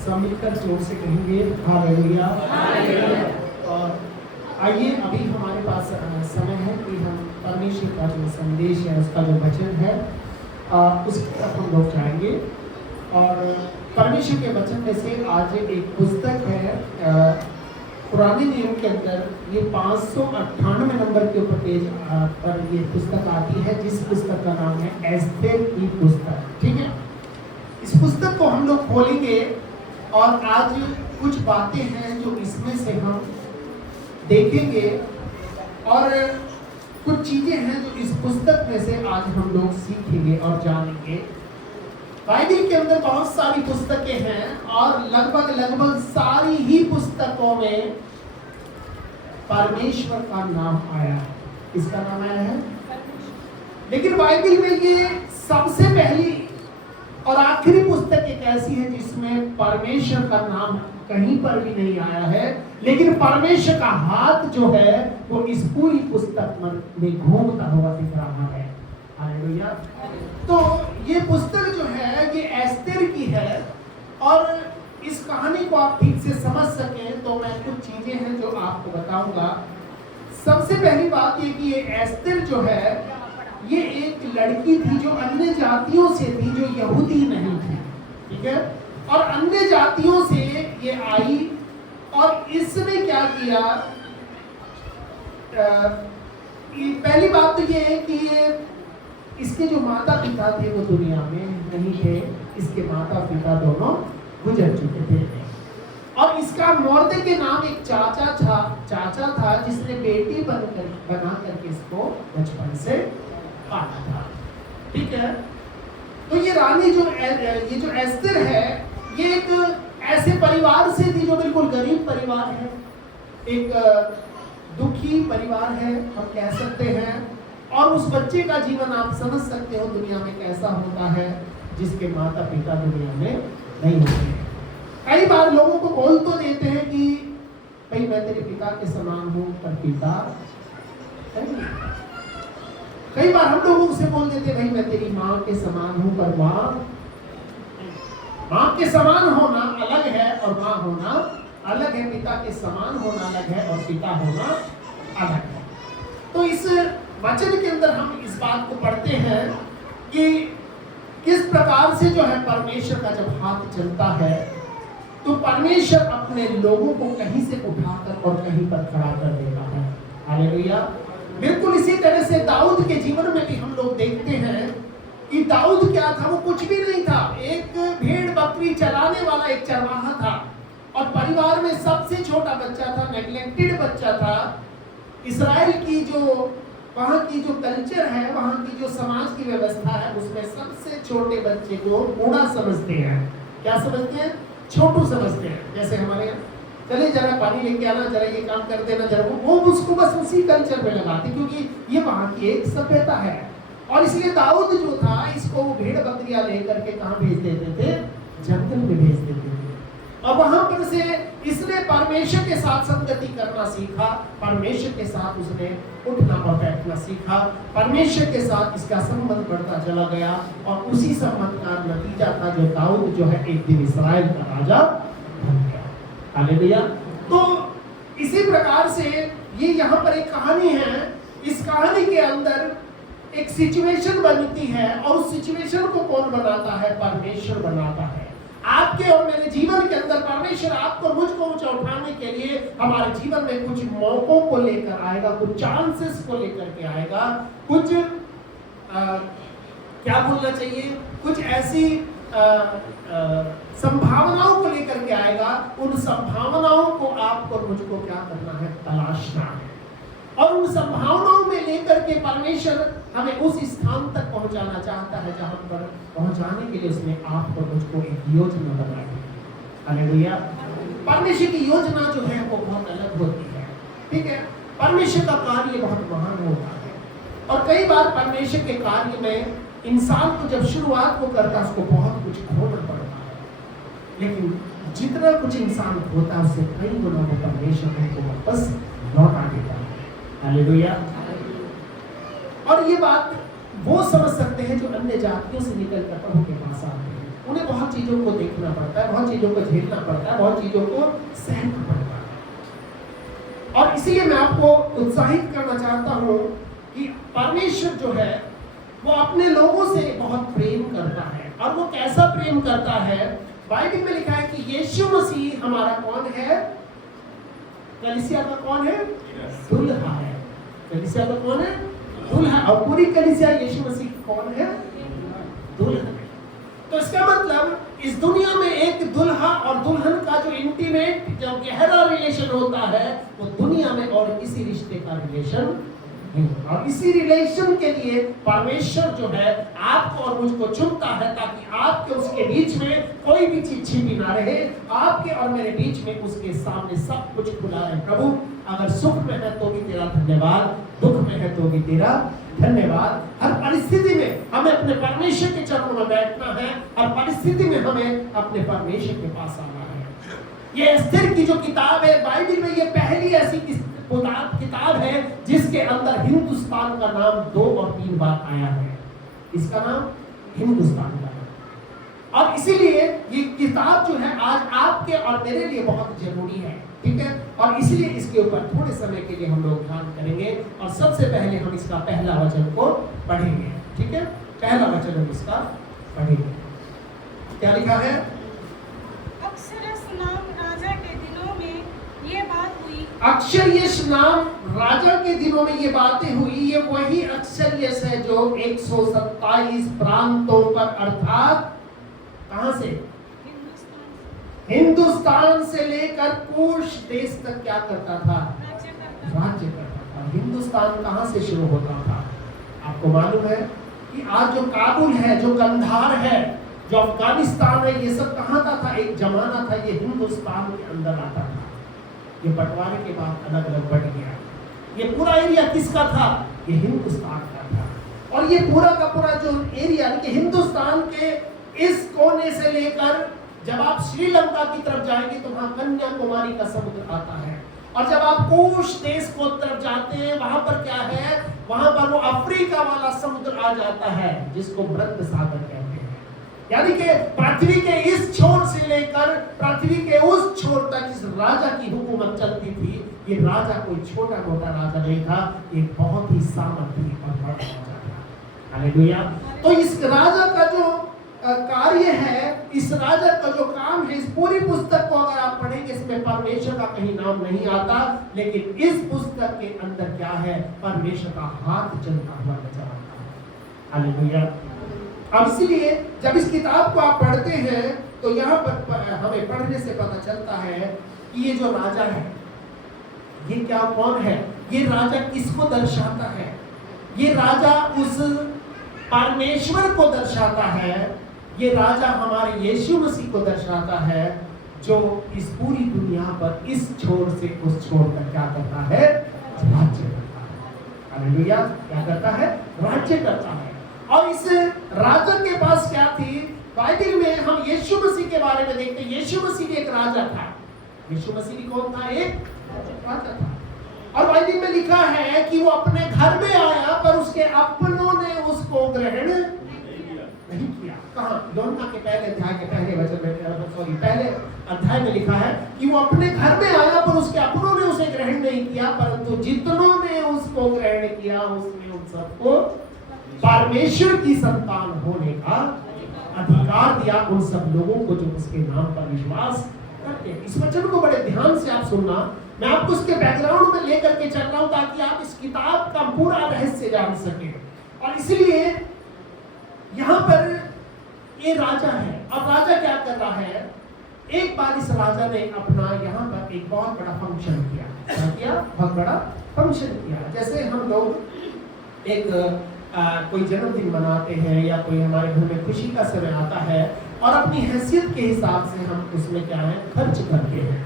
सब मिलकर जोर से कहेंगे हालेलुया। और आइए, अभी हमारे पास समय है कि हम परमेश्वर का जो संदेश है, उसका जो वचन है, उसकी तरफ हम लोग जाएंगे। और परमेश्वर के वचन में से आज एक पुस्तक है पुराने नियम के अंदर, ये 598 नंबर के ऊपर पेज पर ये पुस्तक आती है, जिस पुस्तक का नाम है एस्तेर की पुस्तक। ठीक है, इस पुस्तक को हम लोग खोलेंगे और आज कुछ बातें हैं जो इसमें से हम देखेंगे और कुछ चीजें हैं जो इस पुस्तक में से आज हम लोग सीखेंगे और जानेंगे। बाइबल के अंदर बहुत सारी पुस्तकें हैं और लगभग सारी ही पुस्तकों में परमेश्वर का नाम आया है। किसका नाम आया है? लेकिन बाइबल में ये सबसे पहली और आखिरी पुस्तक एक ऐसी है जिसमें परमेश्वर का नाम कहीं पर भी नहीं आया है, लेकिन परमेश्वर का हाथ जो है वो इस पूरी पुस्तक में घूमता हुआ दिख रहा है। हालेलुया। तो ये पुस्तक जो है ये एस्तेर की है, और इस कहानी को आप ठीक से समझ सकें तो मैं कुछ चीजें हैं जो आपको बताऊंगा। सबसे पहली बात ये कि ये एस्तेर जो है ये एक लड़की थी जो अन्य जातियों से थी, जो यहूदी नहीं थी। ठीक है, और अन्य जातियों से ये आई और इसने क्या किया, पहली बात तो ये है कि इसके जो माता पिता थे वो दुनिया में नहीं थे। इसके माता पिता दोनों गुजर चुके थे, और इसका मोर्दे के नाम एक चाचा था जिसने बेटी बना करके इसको बचपन से पाला था। ठीक है, तो ये रानी जो ये जो एस्तेर है ये एक ऐसे परिवार से थी जो बिल्कुल गरीब परिवार है, एक दुखी परिवार है हम कह सकते हैं। और उस बच्चे का जीवन आप समझ सकते हो दुनिया में कैसा होता है जिसके माता पिता दुनिया में नहीं होते हैं। कई बार लोगों को बोल तो देते हैं कि भाई मैं तेरे पिता के समान हूँ, पर पिता नहीं। कई बार हम लोगों से बोल देते भाई मैं तेरी माँ के समान हूँ, पर माँ के समान होना अलग है और माँ होना अलग है। पिता के समान होना अलग है और पिता होना अलग है। तो इस वचन के अंदर हम इस बात को पढ़ते हैं कि किस प्रकार से जो है परमेश्वर का जब हाथ चलता है तो परमेश्वर अपने लोगों को कहीं से उठाकर और कहीं पर खड़ा कर देता है। हालेलुया। बिल्कुल इसी तरह से दाऊद के जीवन में भी हम लोग देखते हैं कि दाऊद क्या था, वो कुछ भी नहीं था। एक भेड़ बकरी चलाने वाला एक चरवाहा था और परिवार में सबसे छोटा बच्चा था, नेग्लेक्टेड बच्चा था। इस्राएल की जो वहाँ की जो कल्चर है, वहाँ की जो समाज की व्यवस्था है, उसमें सबसे छोटे बच्चे को बूढ़ा समझते हैं। क्या समझते हैं? छोटू समझते हैं। जैसे हमारे यहाँ चले जरा पानी लेके आना, जरा ये काम कर देना, जरा वो उसको बस उसी कल्चर में लगाते, क्योंकि ये वहाँ की एक सभ्यता है। और इसलिए दाऊद जो था इसको भेड़ बकरियां लेकर के कहाँ भेज देते थे? जंगल में भेज देते थे। और वहां पर से इसने परमेश्वर के साथ संगति करना सीखा, परमेश्वर के साथ उसने उठना और बैठना सीखा, परमेश्वर के साथ इसका संबंध बढ़ता चला गया। और उसी संबंध का नतीजा था जो दाऊद जो है एक दिन इस्राएल का राजा बन गया। हालेलुया। तो इसी प्रकार से ये यहाँ पर एक कहानी है। इस कहानी के अंदर एक सिचुएशन बनती है और उस सिचुएशन को कौन बनाता है? परमेश्वर बनाता है। आपके और मेरे जीवन के अंदर परमेश्वर आपको मुझको ऊंचा उठाने के लिए हमारे जीवन में कुछ मौकों को लेकर आएगा, कुछ चांसेस को लेकर के आएगा, कुछ क्या बोलना चाहिए, कुछ ऐसी संभावनाओं को लेकर के आएगा। उन संभावनाओं को आपको और मुझको क्या करना है? तलाशना है। और उन संभावनाओं में लेकर के परमेश्वर हमें उस स्थान तक पहुंचाना चाहता है जहां पर पहुंचाने के लिए उसने आपको मुझको एक योजना बनाई है। हालेलुया। परमेश्वर की योजना जो है वो बहुत अलग होती है। ठीक है, परमेश्वर का कार्य बहुत महान होता है और कई बार परमेश्वर के कार्य में इंसान को जब शुरुआत को करता है उसको बहुत कुछ खोना पड़ता है, लेकिन जितना कुछ इंसान खोता है उससे कई गुना वो परमेश्वर को वापस लौटा देता है। हालेलुया। और ये बात वो समझ सकते हैं जो अन्य जातियों से निकल कर प्रभु के पास आते हैं। उन्हें बहुत चीज़ों को देखना पड़ता है, बहुत चीज़ों को झेलना पड़ता है, बहुत चीज़ों को सहना पड़ता है। और इसीलिए मैं आपको उत्साहित करना चाहता हूँ कि परमेश्वर जो है वो अपने लोगों से बहुत प्रेम करता है। और वो कैसा प्रेम करता है? बाइबल में लिखा है कि यीशु मसीह हमारा कौन है? कलीसिया का कौन है? दुल्हा है। कलीसिया का कौन है? दुल्हा। और पूरी कलीसिया यीशु मसीह की कौन है? दुल्हन है। तो इसका मतलब इस दुनिया में एक दुल्हा और दुल्हन का जो इंटीमेट, जो गहरा रिलेशन होता है, वो दुनिया में और किसी रिश्ते का रिलेशन नहीं। और इसी रिलेशन के लिए परमेश्वर जो है आपको और मुझको चुनता है, ताकि आपके उसके बीच में कोई भी चीज छिपी ना रहे। आपके और मेरे बीच में उसके सामने सब कुछ खुला है। प्रभु, अगर सुख में है तो भी तेरा धन्यवाद, दुख में है तो भी तेरा धन्यवाद। हर परिस्थिति में हमें अपने परमेश्वर के चरणों में बैठना है। हर परिस्थिति में हमें अपने परमेश्वर के पास आना है। ये एस्तेर की जो किताब है बाइबल में, ये पहली ऐसी किताब है जिसके अंदर हिंदुस्तान का नाम 2 और 3 बार आया है। इसका नाम हिंदुस्तान का नाम। और इसीलिए ये किताब जो है आज आपके और मेरे लिए बहुत जरूरी है, ठीक है। और इसलिए इसके ऊपर थोड़े समय के लिए हम लोग ध्यान करेंगे। और सबसे पहले हम इसका पहला वचन को पढ़ेंगे, ठीक है। पहला वचन हम इसका पढ़ेंगे। क्या लिखा है? अक्षरयश नाम राजा के दिनों में ये बात हुई। अक्षरयश नाम राजा के दिनों में ये बातें हुई। ये वही अक्षरयश है जो 127 प्रांतों पर, अर्थात कहां से? हिंदुस्तान से लेकर कुश देश तक क्या करता था? राज्य करता था। हिंदुस्तान कहां से शुरू होता था? आपको मालूम है कि आज जो काबुल है, जो कंधार है, जो अफगानिस्तान है, ये सब कहां था? एक जमाना था ये हिंदुस्तान के अंदर आता था। ये बंटवारे के बाद अलग अलग बढ़ गया। ये पूरा एरिया किसका था? ये हिंदुस्तान का था। और ये पूरा का पूरा जो एरिया कि हिंदुस्तान के इस कोने से लेकर जब आप श्रीलंका की तरफ जाएंगे तो वहां कन्याकुमारी का समुद्र आता है। और जब आप कुश देश को तरफ जाते हैं, वहां पर क्या है? वहां पर वो अफ्रीका वाला समुद्र आ जाता है, जिसको भ्रमण सागर कहते हैं। यानी कि पृथ्वी के इस छोर से लेकर पृथ्वी के उस छोर तक इस राजा की हुकूमत चलती थी। ये राजा कोई छोटा मोटा राजा नहीं था, एक बहुत ही सामर्थी और बड़ा राजा था। हालेलुया। तो इस राजा का जो कार्य है, इस राजा का जो काम है, इस पूरी पुस्तक को अगर आप पढ़ेंगे, इसमें परमेश्वर का कहीं नाम नहीं आता, लेकिन इस पुस्तक के अंदर क्या है? परमेश्वर का हाथ चलता हुआ नजर आता है। हालेलुया। अब इसलिए जब इस किताब को आप पढ़ते हैं तो यहाँ पर हमें पढ़ने से पता चलता है कि ये जो राजा है, ये क्या, कौन है? ये राजा किसको दर्शाता है? ये राजा उस परमेश्वर को दर्शाता है। ये राजा हमारे यीशु मसीह को दर्शाता है, जो इस पूरी दुनिया पर इस छोर से उस छोर तक क्या करता है? राज्य करता है। हालेलुया। क्या करता है? राज्य करता है। और इस राजा के पास क्या थी? बाइबल में हम यीशु मसीह के बारे में देखते हैं। यीशु मसीह भी एक राजा था। यीशु मसीह भी कौन था? एक राजा था। और बाइबल में लिखा है कि वो अपने घर में आया, पर उसके अपनों ने उसको ग्रहण नहीं किया। कहां? यूहन्ना के पहले अध्याय के पहले वचन में, पहले अध्याय में लिखा है कि वो अपने घर में आया, पर उसके अपनों ने उसे ग्रहण नहीं किया, परंतु जितनों ने उसको ग्रहण किया, उसने उन सबको परमेश्वर की संतान होने का अधिकार दिया। उन सब लोगों को जो उसके नाम पर विश्वास करते हैं। इस वचन को बड़े ध्यान से आप सुनना। मैं आपको इसके बैकग्राउंड में लेकर के चल रहा हूं, ताकि आप इस किताब का पूरा रहस्य जान सके। और इसलिए यहाँ पर ये राजा है। अब राजा क्या कर रहा है? एक बार इस राजा ने अपना यहाँ पर एक बहुत बड़ा फंक्शन किया। क्या किया? बहुत बड़ा फंक्शन किया। जैसे हम लोग एक कोई जन्मदिन मनाते हैं, या कोई हमारे घर में खुशी का समय आता है, और अपनी हैसियत के हिसाब से हम उसमें क्या है? खर्च करते हैं।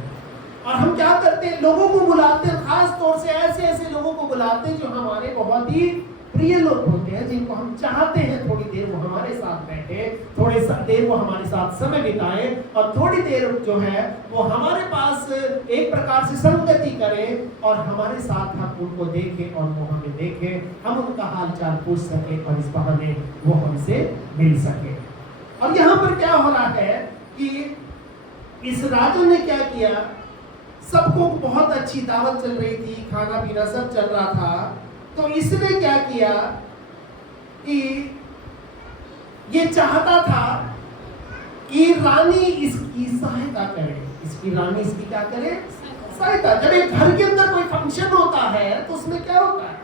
और हम क्या करते हैं? लोगों को बुलाते हैं, खास तौर से ऐसे ऐसे लोगों को बुलाते हैं जो हमारे बहुत ही प्रिय लोग होते हैं, जिनको हम चाहते हैं थोड़ी देर वो हमारे साथ बैठे, थोड़ी देर वो हमारे साथ समय बिताए, और थोड़ी देर जो है वो हमारे पास एक प्रकार से संगति करें, और हमारे साथ हम उनको देखें और वो हमें देखें, हम उनका हाल चाल पूछ सके, और इस बहाने वो हमसे मिल सके। और यहाँ पर क्या हो रहा है कि इस राजा ने क्या किया, सबको बहुत अच्छी दावत चल रही थी, खाना पीना सब चल रहा था, तो इसने क्या किया कि ये चाहता था कि रानी इसकी सहायता करे, इसकी रानी इसकी क्या करे, सहायता। जब एक घर के अंदर कोई फंक्शन होता है तो उसमें क्या होता है,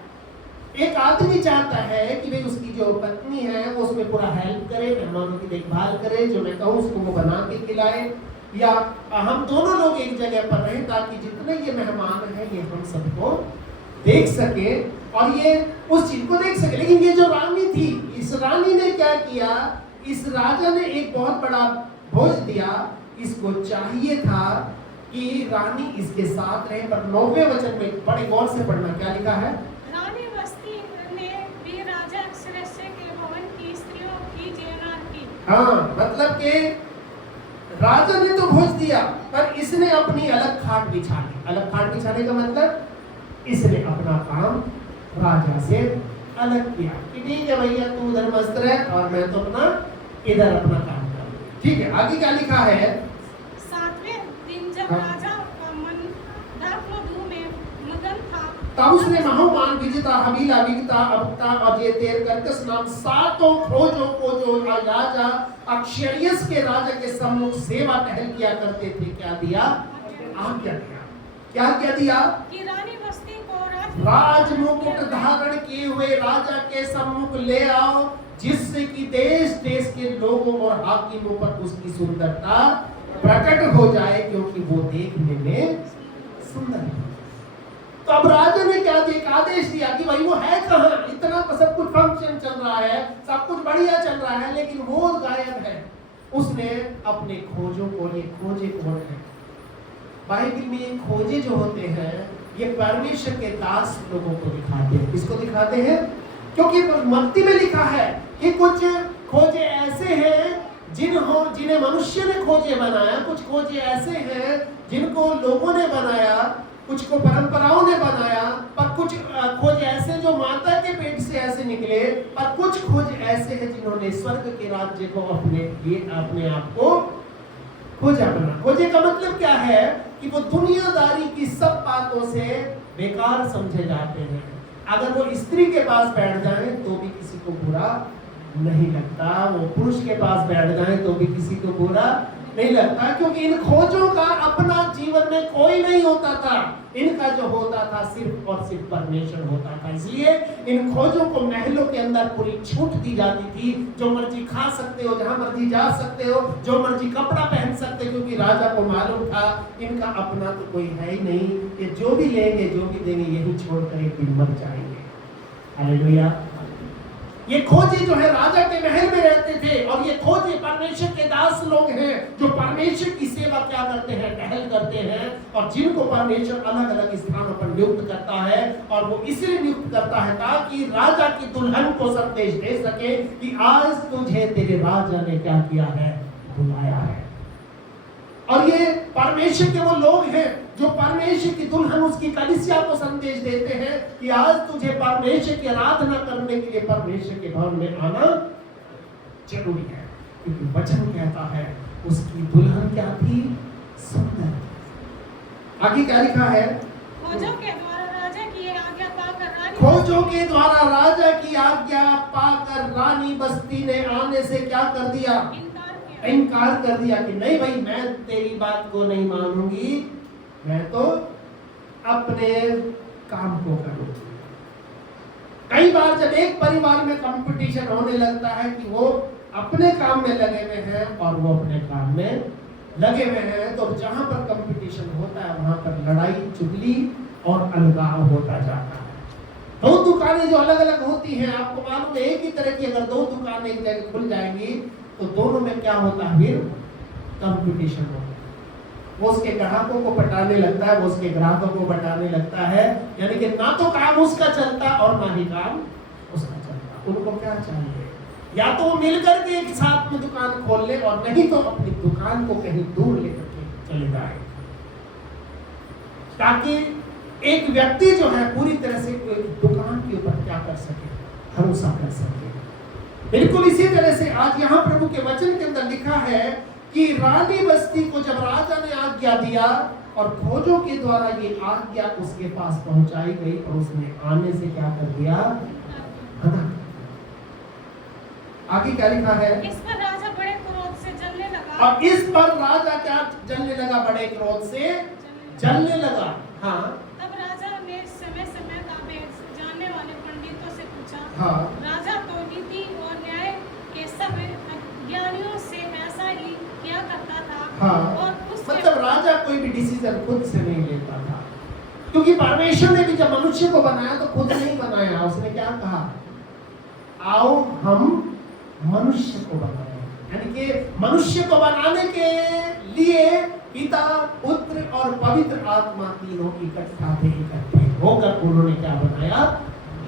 एक आदमी चाहता है कि भाई उसकी जो पत्नी है वो उसमें पूरा हेल्प करे, मेहमानों की देखभाल करे, जो मैं कहूँ उसको वो बना के खिलाए, या हम दोनों लोग एक जगह पर रहें ताकि जितने ये मेहमान हैं ये हम सबको देख सके और ये उस चीज को देख सके। लेकिन ये जो रानी थी, इस रानी ने क्या किया, इस राजा ने एक बहुत बड़ा भोज दिया। इसको चाहिए था कि रानी इसके साथ रहे, पर 9वें वचन में बड़े गौर से पढ़ना, क्या लिखा है, रानी वस्ती ने भी राजा अक्षरस्य के भवन की स्त्रियों की जेवना की। हाँ, मतलब कि राजा ने तो भोज दिया पर इसने अपनी अलग खाट बिछा ली। अलग खाट बिछाने का मतलब इसने अपना काम राजा से अलग किया कि ठीक है भैया तू उधर मस्त रह और मैं तो अपना इधर अपना काम कर। ठीक है, आगे क्या लिखा है, 7वें दिन जब राजा का मन दाखमधु में मगन था, तब उसने महोमान विजेता हबीला विगता अबता अजेतेर कर्कस नाम 7 खोजों को जो राजा अक्षयस के राजा के सम्मुख सेवा टहल किया करते थे क्या दिया, आज्ञा दिया। क्या दिया, कि रानी वस्ती को राज मुकुट धारण किए हुए राजा के सम्मुख ले आओ, जिससे कि देश देश के लोगों और हाकिमों पर उसकी सुंदरता प्रकट हो जाए, क्योंकि वो देखने में सुंदर है। तो अब राजा ने क्या दिया, आदेश दिया कि भाई वो है कहाँ, इतना सब कुछ फंक्शन चल रहा है, सब कुछ बढ़िया चल रहा है, लेकिन वो गायब है। उसने अपने खोजों को, ये खोजे कौन है, बाइबल में खोजे जो होते हैं ये परमेश्वर के दास लोगों को दिखाते हैं। किसको दिखाते हैं, क्योंकि मत्ती में लिखा है कि कुछ खोजे ऐसे हैं जिन्हें मनुष्य ने खोजे बनाया, कुछ खोजे ऐसे हैं जिनको लोगों ने बनाया, कुछ को परंपराओं ने बनाया, पर कुछ खोज ऐसे जो माता के पेट से ऐसे निकले, पर कुछ खोज ऐसे हैं जिन्होंने स्वर्ग के राज्य को अपने आप को खोजा बना। खोजे का मतलब क्या है कि वो दुनियादारी की सब बातों से बेकार समझे जाते हैं। अगर वो स्त्री के पास बैठ जाएं तो भी किसी को बुरा नहीं लगता, वो पुरुष के पास बैठ जाएं तो भी किसी को बुरा नहीं लगता, क्योंकि इन खोजों का अपना जीवन में कोई नहीं होता था। इनका जो होता था सिर्फ और सिर्फ परमेश्वर होता था। इसलिए इन खोजों को महलों के अंदर पूरी छूट दी जाती थी, जो मर्जी खा सकते हो, जहां मर्जी जा सकते हो, जो मर्जी कपड़ा पहन सकते हो, क्योंकि राजा को मालूम था इनका अपना तो कोई है ही नहीं, ये जो भी लेंगे जो भी देंगे यही छोड़कर एक दिन मर जाएंगे। हालेलुया। ये खोजे जो है राजा के महल में रहते थे, और ये खोजे परमेश्वर के दास लोग हैं जो परमेश्वर की सेवा क्या करते हैं, टहल करते हैं, और जिनको परमेश्वर अलग अलग स्थानों पर नियुक्त करता है, और वो इसलिए नियुक्त करता है ताकि राजा की दुल्हन को संदेश दे सके कि आज तुझे तेरे राजा ने क्या किया है, बुलाया है। और ये परमेश्वर के वो लोग हैं जो परमेश्वर की दुल्हन उसकी कलीसिया को संदेश देते हैं कि आज तुझे परमेश्वर की आराधना करने के लिए परमेश्वर के भवन में आना जरूरी है, क्योंकि वचन कहता है उसकी दुल्हन क्या थी, सुंदर। आगे क्या लिखा है, खोजों के द्वारा राजा की आज्ञा पाकर रानी, खोजों के द्वारा राजा की आज्ञा पाकर रानी बस्ती ने आने से क्या कर दिया, इनकार कर दिया कि नहीं भाई मैं तेरी बात को नहीं मानूंगी, मैं तो अपने काम को करूंगी। कई बार जब एक परिवार में कंपटीशन होने लगता है कि वो अपने काम में लगे हुए हैं और वो अपने काम में लगे हुए हैं, तो जहां पर कंपटीशन होता है वहां पर लड़ाई चुगली और अलगाव होता जाता है। दो दुकानें जो अलग अलग होती हैं, आपको मालूम है एक ही तरह की अगर दो दुकानें एक जगह खुल जाएंगी तो दोनों में क्या होता है, फिर कंपटीशन होता है। वो उसके ग्राहकों को पटाने लगता है, वो उसके ग्राहकों को पटाने लगता है, यानी कि ना तो काम उसका चलता और ना ही काम उसका चलता। उनको क्या चाहिए, या तो वो मिलकर के एक साथ में दुकान खोल ले, और नहीं तो अपनी दुकान को कहीं दूर लेकर के चले जाए, ताकि एक व्यक्ति जो है पूरी तरह से दुकान के ऊपर क्या कर सके, भरोसा कर सके। बिल्कुल इसी तरह से आज यहाँ प्रभु के वचन के अंदर कि रानी बस्ती को जब राजा ने आज्ञा दिया और खोजों के द्वारा ये आज्ञा उसके पास पहुंचाई गई और उसने आने से क्या कर दिया, मना। आगे क्या लिखा है, इस पर राजा बड़े क्रोध से जलने लगा। और इस पर राजा क्या जलने लगा, बड़े क्रोध से जलने लगा। हाँ, तब राजा ने समय समय का भेद जानने वाले पंडितों से पूछा। हाँ, राजा तो नीति और न्याय के सब ज्ञानियों से ऐसा ही किया करता था। हाँ, और उसके मतलब राजा कोई भी डिसीजन खुद से नहीं लेता था, क्योंकि परमेश्वर ने भी जब मनुष्य को बनाया तो खुद नहीं बनाया। उसने क्या कहा, आओ हम मनुष्य को बनाए, यानी कि मनुष्य को बनाने के लिए पिता, पुत्र और पवित्र आत्मा तीनों इकट्ठे होकर उन्होंने क्या बनाया,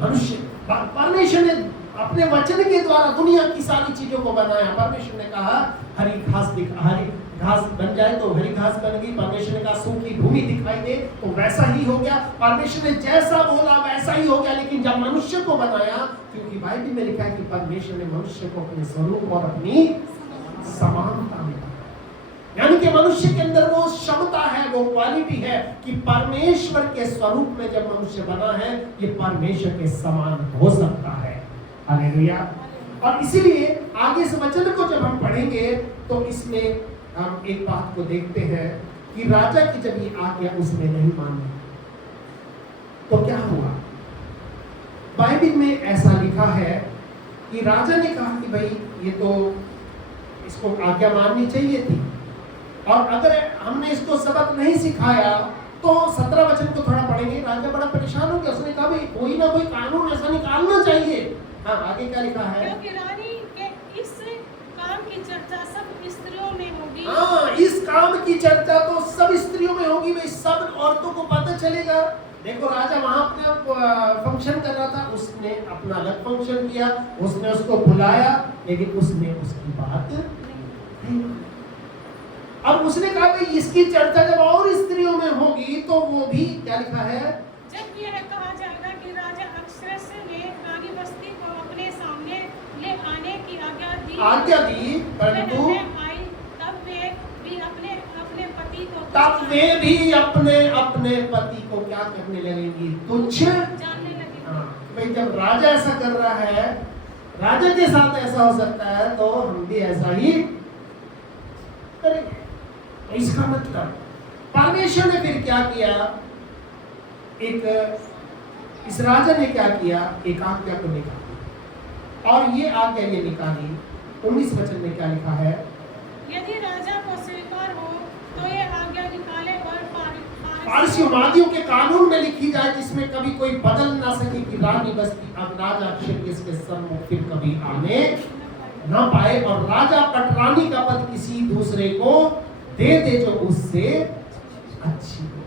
मनुष्य। परमेश्वर ने अपने वचन के द्वारा दुनिया की सारी चीजों को बनाया। परमेश्वर ने कहा हरी घास बन जाए तो हरी घास बन गई। परमेश्वर ने कहा सूखी भूमि दिखाई दे तो वैसा ही हो गया। परमेश्वर ने जैसा बोला वैसा ही हो गया। लेकिन जब मनुष्य को बनाया, क्योंकि बाइबल में लिखा है कि परमेश्वर ने मनुष्य को अपने स्वरूप और अपनी समानता में, यानी कि मनुष्य के अंदर वो क्षमता है, वो क्वालिटी है कि परमेश्वर के स्वरूप में जब मनुष्य बना है, ये परमेश्वर के समान हो सकता है। हालेलुया। और इसीलिए आगे इस वचन को जब हम पढ़ेंगे तो इसमें हम एक बात को देखते हैं कि राजा की जब ये आज्ञा उसने नहीं मानी तो क्या हुआ। बाइबल में ऐसा लिखा है कि राजा ने कहा कि भाई ये तो इसको आज्ञा माननी चाहिए थी, और अगर हमने इसको सबक नहीं सिखाया तो 17 वचन को थोड़ा पढ़ेंगे। राजा बड़ा परेशान हो गया। उसने कहा भाई कोई ना कोई कानून ऐसा निकालना चाहिए। हाँ, आगे क्या लिखा है, क्योंकि रानी के इस काम की चर्चा सब स्त्रियों में होगी। हाँ, इस काम की चर्चा तो सब स्त्रियों में होगी। भाई सब औरतों को पता चलेगा। देखो राजा वहां अपना फंक्शन कर रहा था, उसने अपना अलग फंक्शन किया, उसने उसको बुलाया, लेकिन उसने उसकी बात नहीं। अब उसने कहा भाई इसकी चर्चा जब और स्त्रियों में होगी तो वो भी क्या लिखा है, जब यह कहा जाएगा कि राजा अक्षरश ने रानी बस्ती को अपने सामने ले आने की आज्ञा दी, परंतु आई, तब वे भी अपने अपने पति को क्या करने लगेंगी, तुच्छ जानने लगेंगी। हाँ, भाई जब राजा ऐसा कर रहा है, राजा के साथ ऐसा हो सकता है तो हम भी ऐसा ही करेंगे। तो इसका मतलब परमेश्वर ने फिर क्या किया, इस राजा ने क्या किया, एक आज्ञा को निकाला, और ये आज्ञा ये निकाली। 19 वचन में क्या लिखा है, यदि राजा को स्वीकार हो तो ये आज्ञा निकाले और फारसी मादियों के कानून में लिखी जाए, जिसमें कभी कोई बदल ना सके कि रानी बस्ती अब राजा अक्षय्य के सम्मुख फिर कभी आने ना पाए, और राजा पटरानी का पद किसी दूसरे को दे जो उससे अच्छी हो।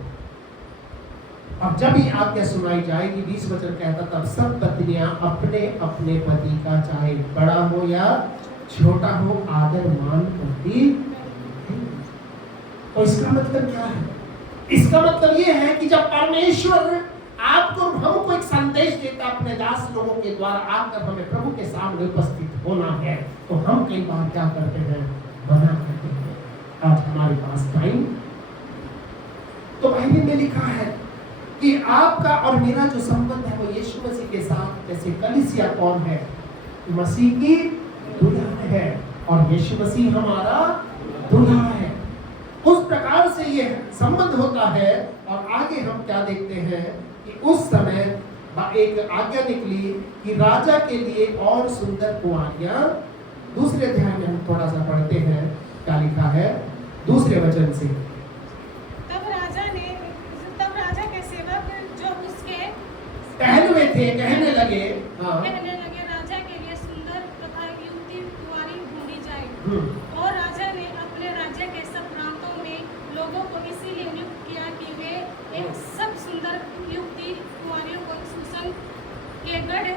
अब जब ये आज्ञा सुनाई जाएगी, 20 वचन कहता तब सब पत्नियां अपने अपने पति का चाहे बड़ा हो या छोटा हो आदर मान करती। तो इसका मतलब क्या है, इसका मतलब ये है कि जब परमेश्वर आपको हमको एक संदेश देता अपने दास लोगों के द्वारा आकर हमें प्रभु के सामने उपस्थित होना है, तो हम कई बार क्या करते हैं, मना करते हैं। आज हमारे पास टाइम, तो बाइबल में लिखा है कि आपका और मेरा जो संबंध है वो यीशु मसीह के साथ, जैसे कलीसिया कौन है, मसीह की दुल्हन है और यीशु मसीह हमारा दूल्हा है। उस प्रकार से ये संबंध होता है। और आगे हम क्या देखते हैं कि उस समय एक आज्ञा निकली कि राजा के लिए और सुंदर कुंवारियां, दूसरे अध्याय में हम थोड़ा सा पढ़ते हैं, क्या लिखा है दूसरे वचन से, तब राजा के सेवक जो उसके टहलुए थे कहने लगे, हाँ, राजा के लिए सुंदर तथा युवती कुंवारी ढूंढी जाए। और राजा ने अपने राज्य के सब प्रांतों में लोगों को इसीलिए नियुक्त किया कि वे एक सब सुंदर युवती कुंवारियों को सुसन के गढ़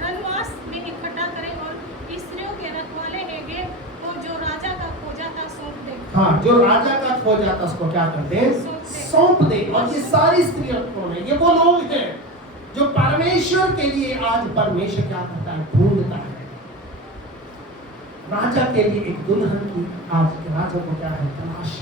रनवास में इकट्ठा करें और स्त्रियों के रखवाले हेगे को जो राजा का खोजा था सौंप दे। हाँ, जो राजा का खोजा था उसको क्या कर दे, सौंप दे। और ये सारी स्त्रियां कौन है, ये वो लोग हैं जो परमेश्वर के लिए आज परमेश्वर क्या करता है, ढूंढता है। राजा के लिए एक दुल्हन की आज के राजा को क्या है, तलाश।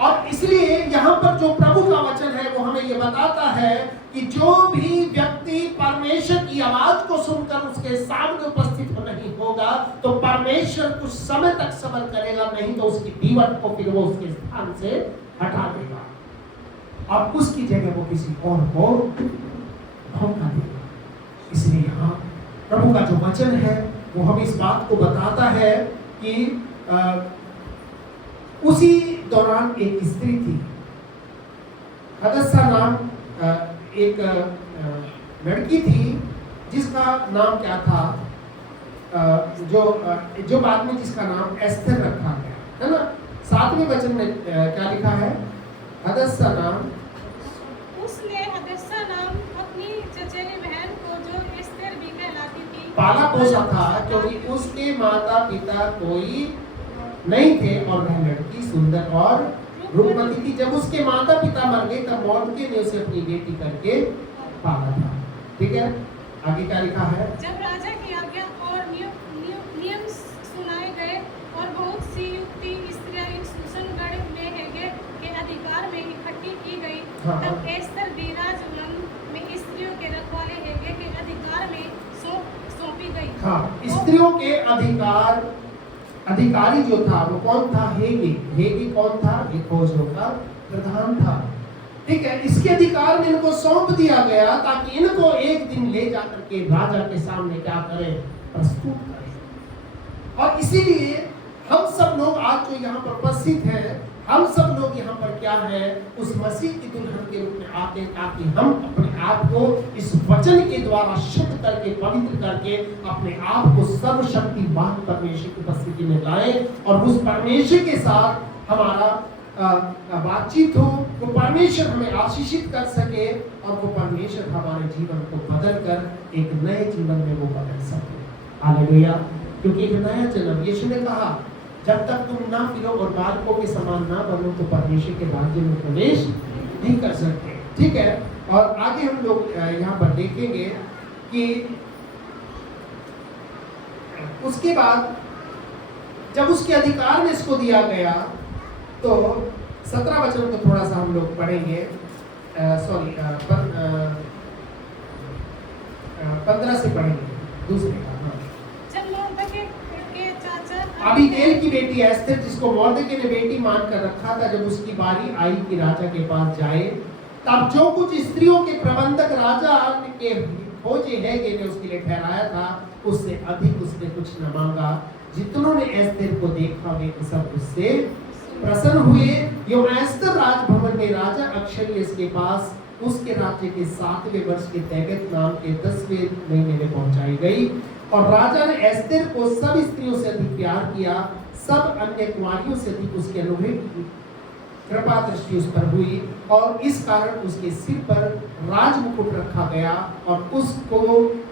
और इसलिए यहाँ पर जो प्रभु का वचन है वो हमें ये बताता है कि जो भी व्यक्ति परमेश्वर की आवाज को सुनकर उसके सामने उपस्थित नहीं होगा तो परमेश्वर कुछ समय तक सब्र करेगा, नहीं तो उसकी दीवार को फिर वो उसके स्थान से हटा देगा और उसकी जगह वो किसी और को धोखा देगा। इसलिए यहाँ प्रभु का जो वचन है वो हमें इस बात को बताता है कि उसी दौरान एक स्त्री थी, हदस्सा नाम एक लड़की थी जिसका नाम क्या था, जो बाद में जिसका नाम एस्थर रखा गया है ना। 7वें वचन में क्या लिखा है, हदस्सा नाम, उसने हदस्सा नाम अपनी चचेरी बहन को जो एस्थर भी कहलाती थी पाला पोसा था, क्योंकि उसके माता पिता कोई नहीं थे और वह लड़की सुंदर और रूपवती थी। जब उसके माता पिता मर गए तब मौलके ने उसे अपनी बेटी करके पाला था। ठीक है, आगे क्या लिखा है, जब राजा की आज्ञा और नियम सुनाए गए और बहुत सी युक्ति स्त्रियां सुसनगढ़ में हेगे के अधिकार में इकट्ठी की गई, तब एस्थर भी राजवंश में स्त्रियों के रखवाले हेगे के अधिकार में सौंपी गई। हाँ, स्त्रियों के अधिकारी जो था वो कौन था, हेगे कौन था, ये खोजों का प्रधान था। ठीक है, इसके अधिकार में इनको सौंप दिया गया ताकि इनको एक दिन ले जाकर के राजा के सामने क्या करें, प्रस्तुत करें। और इसीलिए हम सब लोग आज जो यहाँ पर उपस्थित हैं, हम सब लोग यहाँ पर क्या है, उस मसीह की दुल्हन के रूप में आते हैं ताकि हम अपने आप को इस वचन के द्वारा शुद्ध करके, पवित्र करके अपने आप को सर्वशक्तिमान परमेश्वर की उपस्थिति में लाएं और उस परमेश्वर के साथ हमारा बातचीत हो, वो परमेश्वर हमें आशीषित कर सके और वो परमेश्वर हमारे जीवन को बदल कर एक नए जीवन में वो बदल सके। हालेलुया। क्योंकि एक नया जन्म, यीशु ने कहा जब तक तुम ना फिरो और बालकों के समान ना बनो तो परमेश्वर के राज्य में प्रवेश नहीं कर सकते। ठीक है, और आगे हम लोग यहाँ पर देखेंगे कि उसके बाद जब उसके अधिकार में इसको दिया गया तो 17 वचन को थोड़ा सा हम लोग पढ़ेंगे, 15 से पढ़ेंगे, दूसरे का। अबीगैल की बेटी एस्थर, जिसको मोर्देकै ने बेटी मानकर रखा था, जब उसकी बारी आई कि राजा के पास जाए, तब जो कुछ स्त्रियों के प्रबंधक राजा के खोजे हेगे ने उसके लिए ठहराया था, उससे अधिक उसने कुछ न मांगा। जितनों ने एस्थर को देखा वे सब उससे प्रसन्न हुए। यो एस्थर राजभवन में राजा अक्षयस के पास उसके राज्य के 7वें वर्ष के तैगत नाम के 10वें महीने में पहुंचाई गई। और राजा ने एस्थर को सब स्त्रियों से अधिक प्यार किया, सब अन्य कुमारियों से अधिक उसके अनुग्रह की कृपा दृष्टि उस पर हुई और इस कारण उसके सिर पर राजमुकुट रखा गया और उसको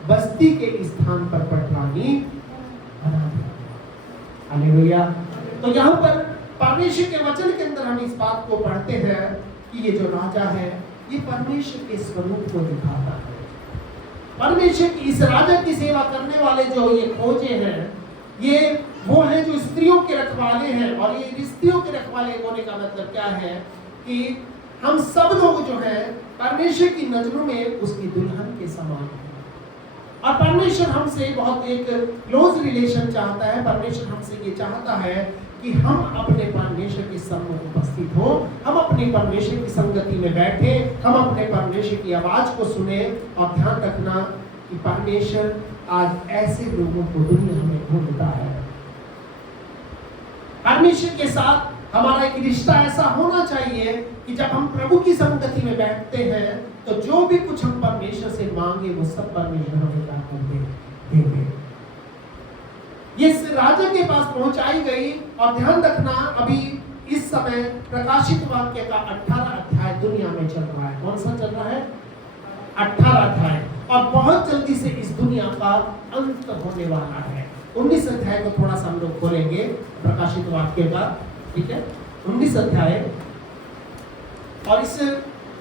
बस्ती के स्थान पर पटरानी बना दिया। हालेलुया। तो यहाँ पर परमेश्वर के वचन के अंदर हम इस बात को पढ़ते हैं कि ये जो राजा है ये परमेश्वर के स्वरूप को दिखाता है। परमेश्वर की इस राजा की सेवा करने वाले जो ये खोजे हैं, ये वो हैं जो स्त्रियों के रखवाले हैं। और ये स्त्रियों के रखवाले होने का मतलब क्या है कि हम सब लोग जो हैं परमेश्वर की नजरों में उसकी दुल्हन के समान हैं। और परमेश्वर हमसे बहुत एक क्लोज रिलेशन चाहता है। परमेश्वर हमसे ये चाहता है कि हम अपने परमेश्वर के सम्मुख उपस्थित हो, हम अपने परमेश्वर की संगति में बैठे, हम अपने परमेश्वर की आवाज को सुने। और ध्यान रखना कि परमेश्वर आज ऐसे लोगों को दुनिया में ढूंढता है। परमेश्वर के साथ हमारा एक रिश्ता ऐसा होना चाहिए कि जब हम प्रभु की संगति में बैठते हैं तो जो भी कुछ हम परमेश्वर से मांगे वो सब परमेश्वर हमें क्या कर देंगे। ये राजा के पास पहुंचाई गई। और ध्यान रखना अभी इस समय प्रकाशित वाक्य का 18 अध्याय दुनिया में चल रहा है। कौन सा चल रहा है? 18 अध्याय। और बहुत जल्दी से इस दुनिया का अंत होने वाला है। 19 अध्याय को थोड़ा सा हम लोग खोलेंगे प्रकाशित वाक्य का। ठीक है, 19 अध्याय। और इस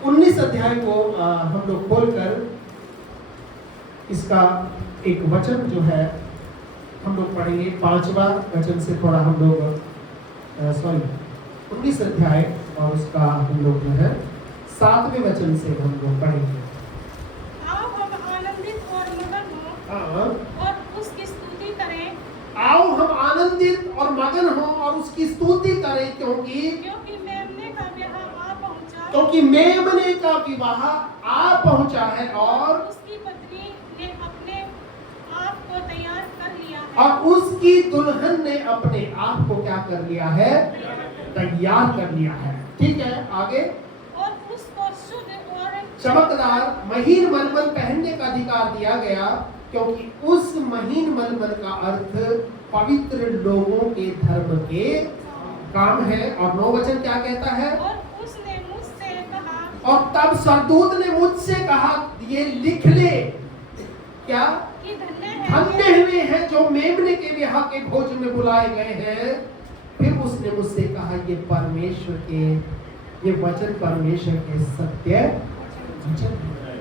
19 अध्याय को हम लोग खोलकर इसका एक वचन जो है हम लोग पढ़ेंगे 5वां वचन से थोड़ा हम लोग 19 अध्याय और उसका हम लोग जो है 7वें वचन से हम लोग पढ़ेंगे। आओ हम आनंदित और मगन हो हाँ, और उसकी स्तुति करें, आओ हम आनंदित और मगन हो और उसकी स्तुति करें, क्योंकि क्योंकि मेमने का विवाह आ पहुंचा, क्योंकि मेमने का विवाह आ पहुंचा है और उसकी पत्नी ने अपने आप को तैयार कर लिया है। और उसकी दुल्हन ने अपने आप को क्या कर लिया है? तैयार कर लिया है। ठीक है, आगे। और उसको शुद्ध और चमकदार महीन मलमल पहनने का अधिकार दिया गया, क्योंकि उस महीन मलमल का अर्थ पवित्र लोगों के धर्म के काम है। और 9 वचन क्या कहता है? और उसने मुझसे कहा, और तब सरदूत ने मुझसे कहा, ये लिख ले, क्या? कि धन्य हुए हैं जो मेमने के विवाह के भोज में बुलाए गए हैं। फिर उसने मुझसे कहा, ये परमेश्वर के, ये वचन परमेश्वर के सत्य वचन है।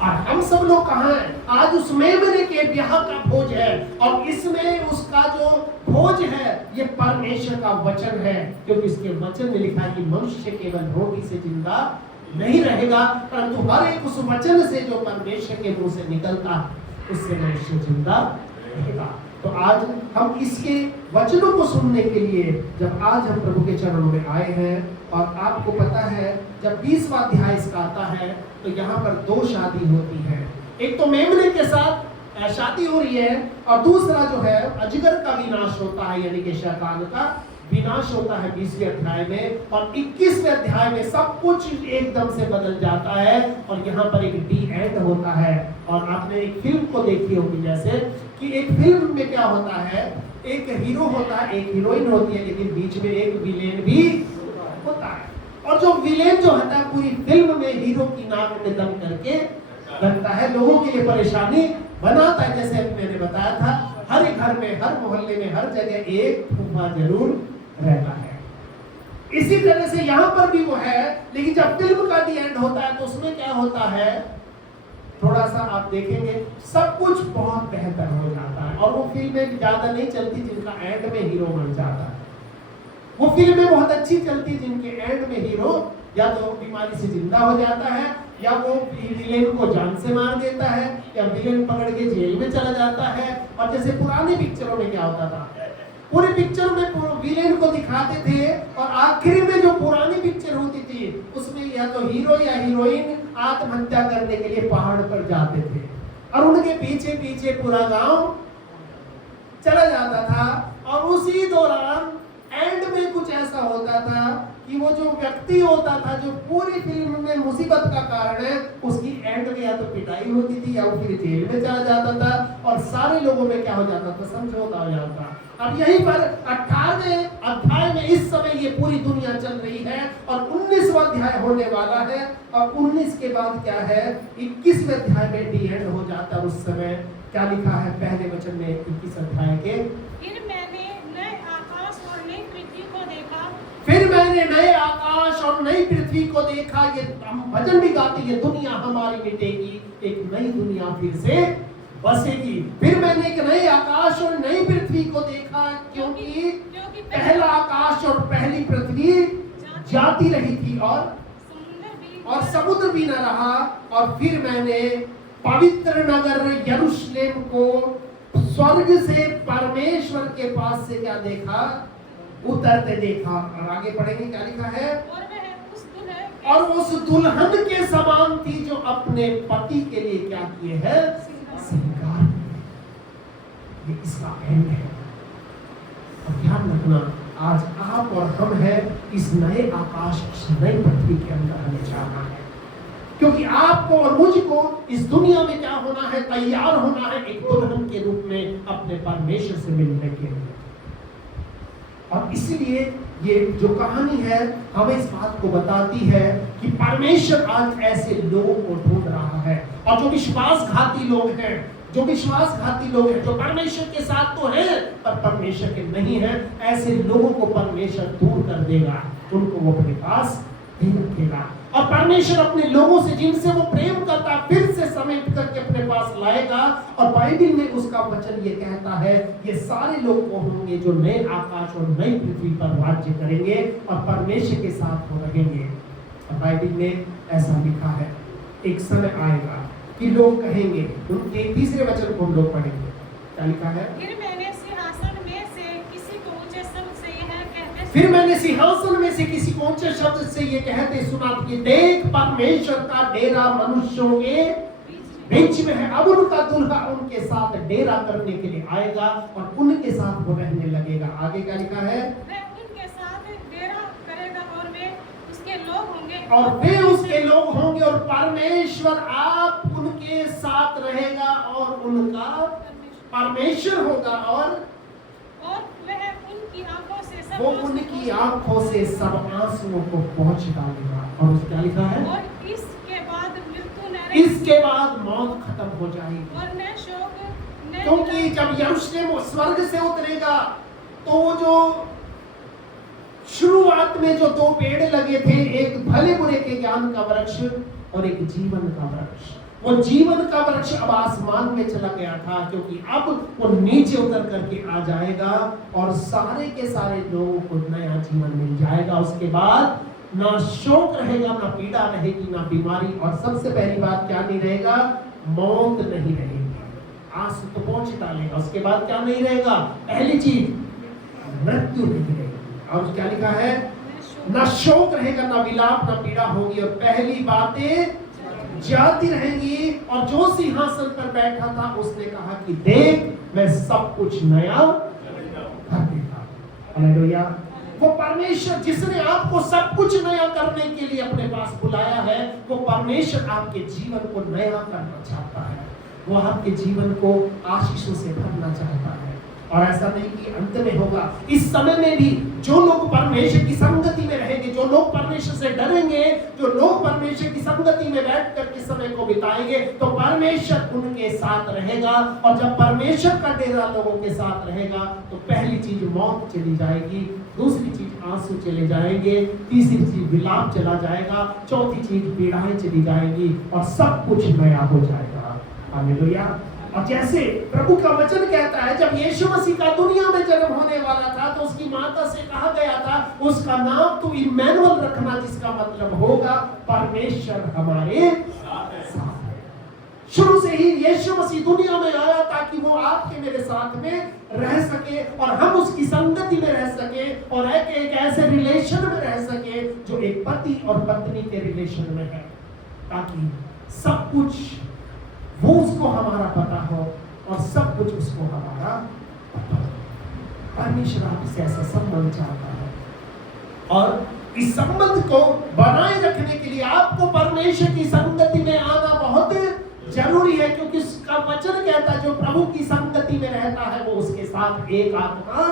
और हम सब लोग कहाँ हैं? आज उस मेमने के विवाह का भोज है, और इसमें उसका जो भोज है ये परमेश्वर का वचन है, क्योंकि इसके वचन में लिखा है कि मनुष्य केवल रोटी से जिंदा नहीं रहेगा, परंतु हर एक उस वचन से जो परमेश्वर के मुंह से निकलता है उससे मनुष्य जिंदा रहेगा। तो आज हम इसके वचनों को सुनने के लिए जब आज हम प्रभु के चरणों में आए हैं, और आपको पता है जब 20वां अध्याय इसका आता है तो यहाँ पर 2 शादी होती है। एक तो मेमने के साथ शादी हो रही है, और दूसरा जो है अजगर का विनाश होता है, यानी कि शैतान का विनाश होता है 20वें अध्याय में। और 21वें अध्याय में सब कुछ एकदम से बदल जाता है, और यहाँ पर एक डी एंड होता है। और आपने एक फिल्म को देखी होगी, जैसे कि एक फिल्म में क्या होता है, एक हीरो होता है, एक हीरोइन होती है, लेकिन बीच में एक विलेन भी होता है। और जो विलेन जो होता है पूरी फिल्म में हीरो की नाक में दम करके रखता है, लोगों के लिए परेशानी बनाता है। जैसे मैंने बताया था, हर एक घर में, हर मोहल्ले में, हर जगह एक फूफा जरूर रहता है। इसी तरह से यहाँ पर भी वो है, लेकिन जब फिल्म का डी एंड होता है तो उसमें क्या होता है, थोड़ा सा आप देखेंगे सब कुछ बहुत बेहतर हो जाता है। और वो फिल्में ज्यादा नहीं चलती जिनका एंड में हीरो बन जाता है। वो फिल्में बहुत अच्छी चलती जिनके एंड में हीरो या तो बीमारी से जिंदा हो जाता है, या वो विलेन को जान से मार देता है, या विलेन पकड़ के जेल में चला जाता है। और जैसे पुरानी पिक्चरों में क्या होता था, पूरी पिक्चर में विलेन को दिखाते थे, और आखिरी में जो पुरानी पिक्चर होती थी उसमें या तो हीरो या हीरोइन आत्महत्या करने के लिए पहाड़ पर जाते थे, और उनके पीछे पीछे पूरा गांव चला जाता था। और उसी दौरान एंड में कुछ ऐसा होता था कि वो जो व्यक्ति होता था जो पूरी फिल्म में मुसीबत का कारण है, उसकी एंड में या तो पिटाई होती थी या वो फिर जेल में चला जाता था, और सारे लोगों में क्या हो जाता था, समझौता हो जाता। अब यहीं पर 18वें अध्याय में इस समय ये पूरी दुनिया चल रही है, और 19वां अध्याय होने वाला है, और 19 के बाद क्या है, 21वें अध्याय में डी एंड हो जाता है। उस समय क्या लिखा है पहले वचन में 21 अध्याय के, फिर मैंने नए आकाश और नई पृथ्वी को देखा, फिर मैंने नए आकाश और नई पृथ्वी को देखा। ये हम भजन भी गाते, ये दुनिया हमारी मिटेगी, एक नई दुनिया फिर से बसेगी। फिर मैंने एक नए आकाश और नई पृथ्वी को देखा, क्योंकि पहला आकाश और पहली पृथ्वी जाती रही थी, और समुद्र भी न रहा। और फिर मैंने पवित्र नगर यरूशलेम को स्वर्ग से परमेश्वर के पास से क्या देखा, उतरते देखा। और आगे पढ़ेंगे क्या लिखा है, और उस दुल्हन के समान थी जो अपने पति के लिए क्या किए है, श्रृंगार। ये इसका एंड है। और ध्यान रखना, आज आप और हम हैं इस नए आकाश, इस नई पृथ्वी के अंदर हमें जाना है, क्योंकि आपको और मुझको इस दुनिया में क्या होना है, तैयार होना है एक दुल्हन के रूप में अपने परमेश्वर से मिलने के लिए। और इसलिए ये जो कहानी है हमें इस बात को बताती है कि परमेश्वर आज ऐसे लोगों को ढूंढ रहा है, और जो विश्वासघाती लोग हैं, जो विश्वासघाती लोग हैं, जो परमेश्वर के साथ तो हैं पर परमेश्वर के नहीं हैं, ऐसे लोगों को परमेश्वर दूर कर देगा, उनको वो अपने पास नहीं रखेगा। और परमेश्वर अपने लोगों से जिनसे वो प्रेम करता फिर से समेट करके अपने पास लाएगा। और बाइबल में उसका वचन ये कहता है ये सारे लोग वो होंगे जो नए आकाश और नई पृथ्वी पर राज्य करेंगे और परमेश्वर के साथ वो रहेंगे। और बाइबल में ऐसा लिखा है एक समय आएगा कि लोग कहेंगे, उनके तीसरे वचन को हम लोग पढ़ेंगे, क्या लिखा है? फिर मैंने सिंहासन में से किसी को ऊंचे शब्द से यह कहते ये कहते सुना कि देख परमेश्वर का डेरा मनुष्यों के बीच में है। अब उनका दुल्हा उनके साथ डेरा करने के लिए आएगा और उनके साथ वो रहने लगेगा। आगे क्या लिखा है? वह उनके साथ डेरा करेगा और वे उसके लोग होंगे और परमेश्वर आप उनके साथ रहेगा और उनका परमेश्वर होगा और वह उनकी आंखों से सब वो उनकी आंखों से सब आंसुओं को पोंछ डालेगा। और उस क्या लिखा है? और इसके बाद मृत्यु न इसके बाद मौत खत्म हो जाएगी। और न शोक न क्योंकि जब यरूशलेम स्वर्ग से उतरेगा तो वो जो शुरुआत में जो दो पेड़ लगे थे, एक भले बुरे के ज्ञान का वृक्ष और एक जीवन का वृक्ष, वो जीवन का वृक्ष अब आसमान में चला गया था क्योंकि अब वो नीचे उतर करके आ जाएगा और सारे के सारे लोगों को नया जीवन मिल जाएगा। उसके बाद ना शोक रहेगा, ना पीड़ा रहेगी, ना बीमारी, और सबसे पहली बात क्या नहीं रहेगा? मौत नहीं रहेगी। आंसू तो पहुंच डालेगा। उसके बाद क्या नहीं रहेगा? पहली चीज मृत्यु नहीं रहेगी। और क्या लिखा है? ना शोक रहेगा, ना विलाप, ना पीड़ा होगी, और पहली बातें जाती रहेंगी। और जो सिंहासन पर बैठा था उसने कहा कि देख मैं सब कुछ नया कर देता। हालेलुया। वो परमेश्वर जिसने आपको सब कुछ नया करने के लिए अपने पास बुलाया है, वो परमेश्वर आपके जीवन को नया करना चाहता है। वो आपके जीवन को आशीषों से भरना चाहता है। और ऐसा नहीं कि अंत में होगा, इस समय में भी जो लोग परमेश्वर की संगति में रहेंगे, जो लोग परमेश्वर से डरेंगे, जो लोग परमेश्वर की संगति में बैठ कर के समय को बिताएंगे, तो परमेश्वर उनके साथ रहेगा। और जब परमेश्वर का डेरा लोगों के साथ रहेगा तो पहली चीज मौत चली जाएगी, दूसरी चीज आंसू चले जाएंगे, तीसरी चीज विलाप चला जाएगा, चौथी चीज पीड़ाएं चली जाएंगी और सब कुछ नया हो जाएगा। हालेलुया। और जैसे प्रभु का वचन कहता है, जब यीशु मसीह का दुनिया में जन्म होने वाला था तो उसकी माता से कहा गया था उसका नाम तू इम्मानुएल रखना, जिसका मतलब होगा परमेश्वर हमारे साथ है। शुरू से ही यीशु मसीह दुनिया में आया ताकि वो आपके मेरे साथ में रह सके और हम उसकी संगति में रह सके और एक ऐसे रिलेशन में रह सके जो एक पति और पत्नी के रिलेशन में है, ताकि सब कुछ वो उसको हमारा पता हो और सब कुछ उसको हमारा पता हो। परमेश्वर आपसे ऐसा संबंध चाहता है और इस संबंध को बनाए रखने के लिए आपको परमेश्वर की संगति में आना बहुत जरूरी है, क्योंकि उसका वचन कहता है जो प्रभु की संगति में रहता है वो उसके साथ एक आत्मा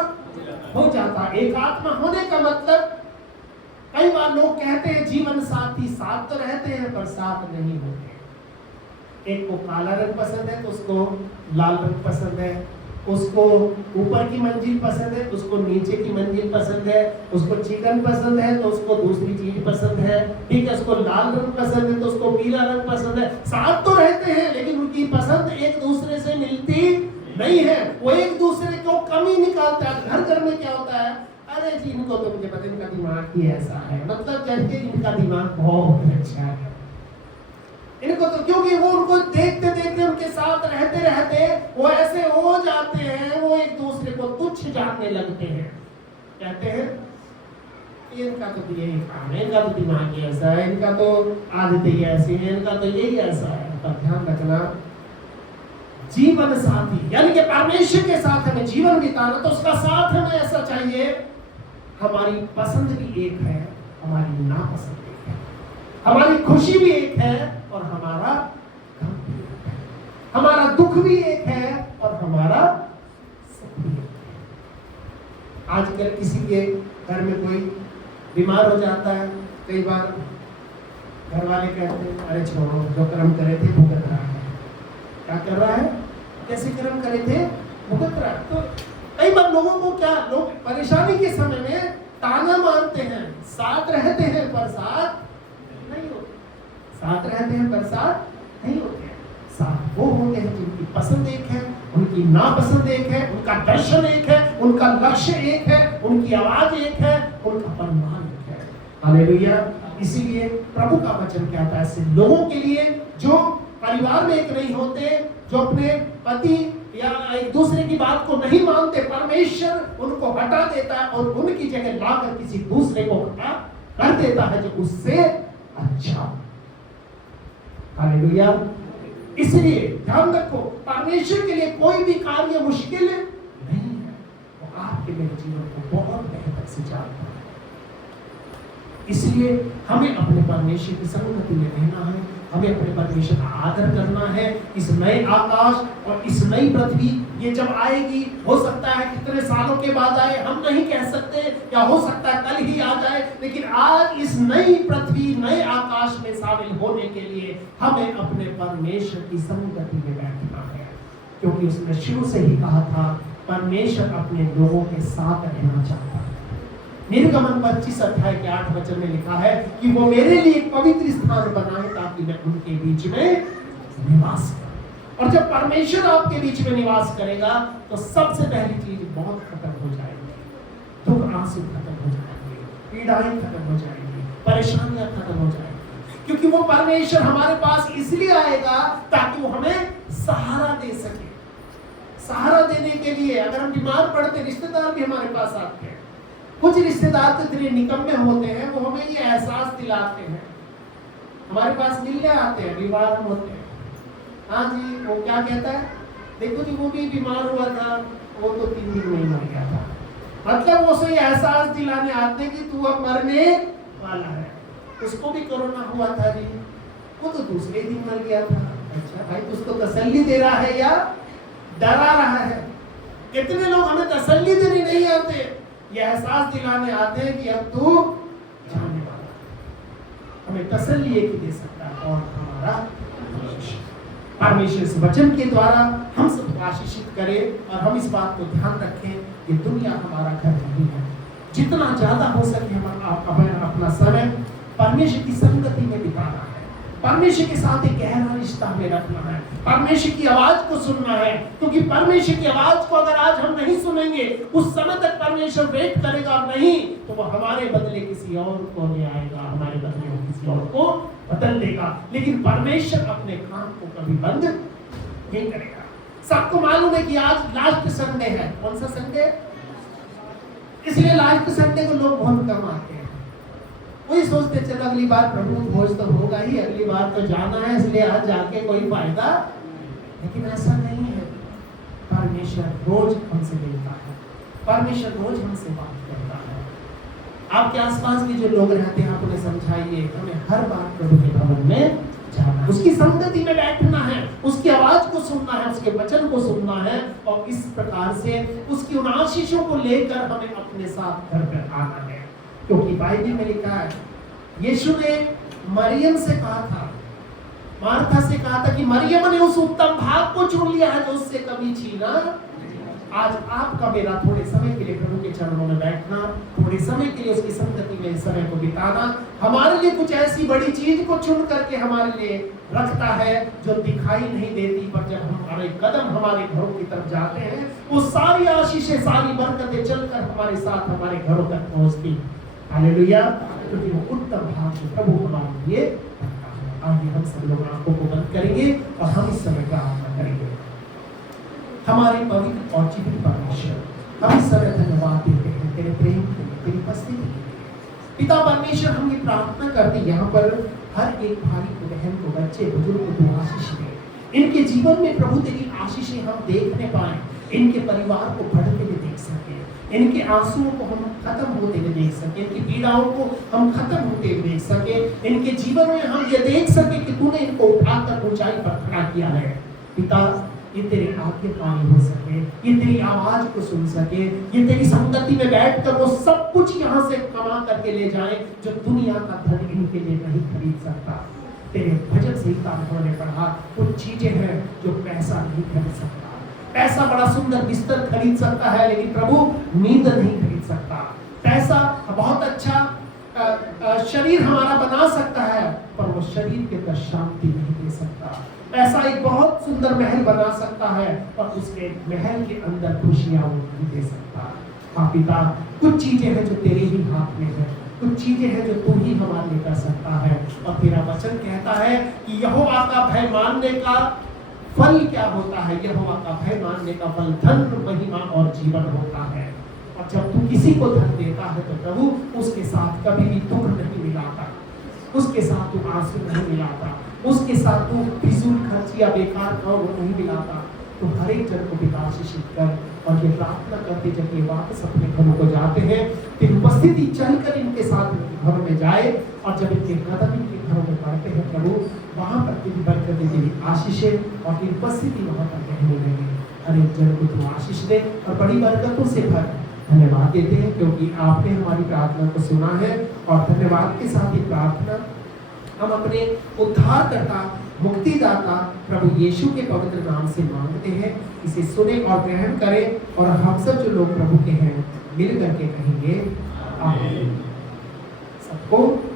हो जाता है। एक आत्मा होने का मतलब, कई बार लोग कहते हैं जीवन साथी साथ तो रहते हैं पर साथ नहीं होते। एक को काला रंग पसंद है तो उसको लाल रंग पसंद है, उसको ऊपर की मंजिल पसंद है, उसको नीचे की मंजिल पसंद है, उसको चिकन पसंद है तो उसको दूसरी चीज पसंद है, ठीक है, उसको लाल रंग पसंद है तो उसको पीला रंग पसंद है। साथ तो रहते हैं लेकिन उनकी पसंद एक दूसरे से मिलती नहीं है, वो एक दूसरे को कमी निकालता है। घर घर में क्या होता है, अरे जी इनको तो मुझे पता, इनका दिमाग ही ऐसा है, मतलब जैसे इनका दिमाग बहुत अच्छा है इनको तो, क्योंकि वो उनको देखते देखते उनके साथ रहते रहते वो ऐसे हो जाते हैं, वो एक दूसरे को तुच्छ जानने लगते हैं। कहते हैं इनका तो यही काम है, इनका तो दिमाग ही ऐसा है, इनका तो आदतें ही ऐसी है, इनका तो यही ऐसा है। पर ध्यान रखना, जीवन साथी यानी कि परमेश्वर के साथ हमें जीवन बिताना तो उसका साथ हमें ऐसा चाहिए, हमारी पसंद भी एक है, हमारी नापसंद एक है, हमारी खुशी भी एक है और हमारा गम भी एक है, हमारा दुख भी एक है और हमारा सुख भी एक है। आजकल किसी के घर में कोई बीमार हो जाता है, कई बार घर वाले कहते हैं अरे छोड़ो, जो कर्म करे थे भुगत रहा है। क्या कर रहा है? कैसे कर्म करे थे? भुगत रहा है। तो कई बार लोगों को क्या, लोग परेशानी के समय में ताना मारते हैं, साथ रहते हैं पर साथ नहीं होते, साथ रहते हैं पर साथ नहीं होते हैं। साथ वो होते हैं जिनकी पसंद एक है, उनकी नापसंद एक है, उनका दर्शन एक है, उनका लक्ष्य एक है, उनकी आवाज एक है, उनका परिमाण एक है। हालेलुया। इसीलिए प्रभु का वचन कहता है ऐसे लोगों के लिए जो परिवार में एक नहीं होते, जो अपने पति या एक दूसरे की बात को नहीं मानते, परमेश्वर उनको हटा देता है और उनकी जगह लाकर किसी दूसरे को खड़ा कर देता है जो उससे अच्छा। हालेलुया। इसलिए ध्यान रखो, परमेश्वर के लिए कोई भी कार्य मुश्किल नहीं है। वो आपके मेरे जीवन को बहुत बेहतर से जानता है। इसलिए हमें अपने परमेश्वर की संगति में रहना है, हमें अपने परमेश्वर का आदर करना है। इस नए आकाश और इस नई पृथ्वी ये जब आएगी, हो सकता है कितने सालों के बाद आए, हम नहीं कह सकते, या हो सकता है कल ही आ जाए, लेकिन आज इस नई पृथ्वी नए आकाश में शामिल होने के लिए हमें अपने परमेश्वर की संगति में बैठना है, क्योंकि उसने शुरू से ही कहा था परमेश्वर अपने लोगों के साथ रहना चाहता है। निर्गमन 25 अध्याय के 8 वचन में लिखा है कि वो मेरे लिए एक पवित्र स्थान बनाए ताकि मैं उनके बीच में निवास करूं। और जब परमेश्वर आपके बीच में निवास करेगा तो सबसे पहली चीज बहुत खत्म हो जाएगी, दुख आंसू खत्म हो जाएंगे, पीड़ाएं खत्म हो जाएंगी, परेशानियां खत्म हो जाएंगी, क्योंकि वो परमेश्वर हमारे पास इसलिए आएगा ताकि वो हमें सहारा दे सके। सहारा देने के लिए अगर हम बीमार पड़ते, रिश्तेदार भी हमारे पास आते हैं। कुछ रिश्तेदार तो इतने निकम्मे होते हैं, वो हमें ये एहसास दिलाते हैं, हमारे पास मिलने आते हैं, बीमार होते हैं, हाँ जी वो क्या कहता है, देखो जी वो भी बीमार हुआ था, वो तो 3 दिन में ही मर गया था। मतलब उसे एहसास दिलाने आते हैं कि तू अब मरने वाला है। उसको भी कोरोना हुआ था जी, वो तो दूसरे दिन मर गया था। अच्छा भाई, उसको तसल्ली दे रहा है या डरा रहा है? कितने लोग हमें तसल्ली देने नहीं आते, ये एहसास दिलाने आते हैं कि अब तू जाने वाला। हमें तसल्ली एक ही दे सकता है और हमारा परमेश्वर। इस वचन के द्वारा हम सबको आशीषित करे और हम इस बात को ध्यान रखें कि दुनिया हमारा घर नहीं है। जितना ज्यादा हो सके हमें अपना समय परमेश्वर की संगति में बिताना है, परमेश्वर के साथ एक गहरा रिश्ता में रखना है, परमेश्वर की आवाज को सुनना है, क्योंकि परमेश्वर की आवाज को अगर आज हम नहीं सुनेंगे, उस समय तक परमेश्वर वेट करेगा, नहीं तो वो हमारे बदले किसी और को ले आएगा, हमारे बदले वो किसी और को बदल देगा। लेकिन परमेश्वर अपने काम को कभी बंद नहीं करेगा। सबको मालूम है कि आज लास्ट संडे है। कौन सा संडे? इसलिए लास्ट संडे को लोग बहुत कम आते हैं। वही सोचते चलो अगली बार प्रभु भोज तो होगा ही, अगली बार तो जाना है, इसलिए आज जाके कोई फायदा। लेकिन ऐसा नहीं है। परमेश्वर रोज हमसे मिलता है, परमेश्वर रोज हमसे बात करता है। आपके आसपास के जो लोग रहते हैं आप उन्हें समझाइए, हमें हर बार प्रभु के भवन में जाना है, उसकी संगति में बैठना है, उसकी आवाज को सुनना है, उसके वचन को सुनना है, और इस प्रकार से उसकी उन आशीषों को लेकर हमें अपने साथ घर पर आना है। क्योंकि बाइबल में लिखा है, यीशु ने मरियम से कहा था, मार्था से कहा था कि मरियम ने उस उत्तम भाग को चुन लिया है जो उससे कभी छीना। आज आपका मेरा थोड़े समय के लिए प्रभु के चरणों में बैठना, थोड़े समय के लिए उसकी संगति में समय को बिताना, हमारे लिए कुछ ऐसी बड़ी चीज को चुन करके हमारे लिए रखता है जो दिखाई नहीं देती, पर जब हमारे कदम हमारे घरों की तरफ जाते हैं वो सारी आशीषें, सारी बरकतें चलकर हमारे साथ हमारे घरों तक पहुंचती। हालेलुया। क्योंकि वो उत्तम भाग जो प्रभु हमारे लिए रखता है। आइए हम सब लोग आंखों को बंद करेंगे और हम इस समय प्रार्थना करेंगे। हमारे पवित्र और जीवित परमेश्वर, हम इस समय धन्यवाद देते हैं तेरे प्रेम के लिए, तेरी उपस्थिति के लिए। पिता परमेश्वर, हम ये प्रार्थना करते हैं यहाँ पर हर एक भाई को, बहन को, बच्चे बुजुर्ग को तू आशीष दे। इनके जीवन में प्रभु तेरी आशीषें हम देखने पाए, इनके परिवार को बढ़ते हुए देख सके, इनके आंसुओं को हम खत्म होते हुए देख सके, इनकी पीड़ाओं को हम खत्म होते हुए देख सके, इनके जीवन में हम ये देख सके कि तूने इनको उठाकर ऊंचाई पर खड़ा किया है। पिता, ये तेरे आगे पानी हो सके, ये तेरी आवाज को सुन सके, ये तेरी संगति में बैठकर वो सब कुछ यहाँ से कमा करके ले जाए जो दुनिया का धन इनके लिए नहीं खरीद सकता। तेरे भजन संहिता में हमने पढ़ा कुछ चीजें हैं जो पैसा नहीं खरीद सकता। पैसा बड़ा सुंदर बिस्तर खरीद सकता है, लेकिन प्रभु नींद नहीं खरीद सकता। पैसा बहुत अच्छा शरीर हमारा बना सकता है, पर वो शरीर के अंदर शांति नहीं दे सकता। ऐसा एक बहुत सुंदर महल बना सकता है, पर उसके महल के अंदर खुशियां वो नहीं दे सकता। हाँ पिता, कुछ चीजें हैं जो तेरे ही हाथ में है, कुछ चीजें हैं जो तू ही हमारे लिए कर सकता है। और तेरा वचन कहता है कि यहोवा का भय मानने का फल क्या होता है? यहोवा का भय मानने का फल धन, महिमा और जीवन होता है। और जब तू किसी को धन देता है तो प्रभु उसके साथ कभी भी दुख नहीं मिलाता, उसके साथ तू आंसू नहीं मिलाता, उसके साथ तू फिजूल खर्च या बेकार का वो नहीं मिलाता। तो हर एक जन को पिता आशीषित कर। और ये प्रार्थना करते जब ये वापस अपने घरों को जाते हैं, तेरी उपस्थिति चलकर इनके साथ घरों में जाए। और जब इनके कदम इनके घरों में पड़ते हैं प्रभु, वहां पर तेरी बरकतें, तेरी आशीषें और तेरी उपस्थिति वहां पर रहने लगे। हर एक जन को तू आशीष दे और बड़ी बरकतों से भर। धन्यवाद देते हैं क्योंकि आपने हमारी प्रार्थना को सुना है। और धन्यवाद के साथ ही प्रार्थना हम अपने उद्धारकर्ता, मुक्तिदाता प्रभु यीशु के पवित्र नाम से मांगते हैं। इसे सुने और ग्रहण करें। और हम सब जो लोग प्रभु के हैं मिल करके कहेंगे आमीन। सबको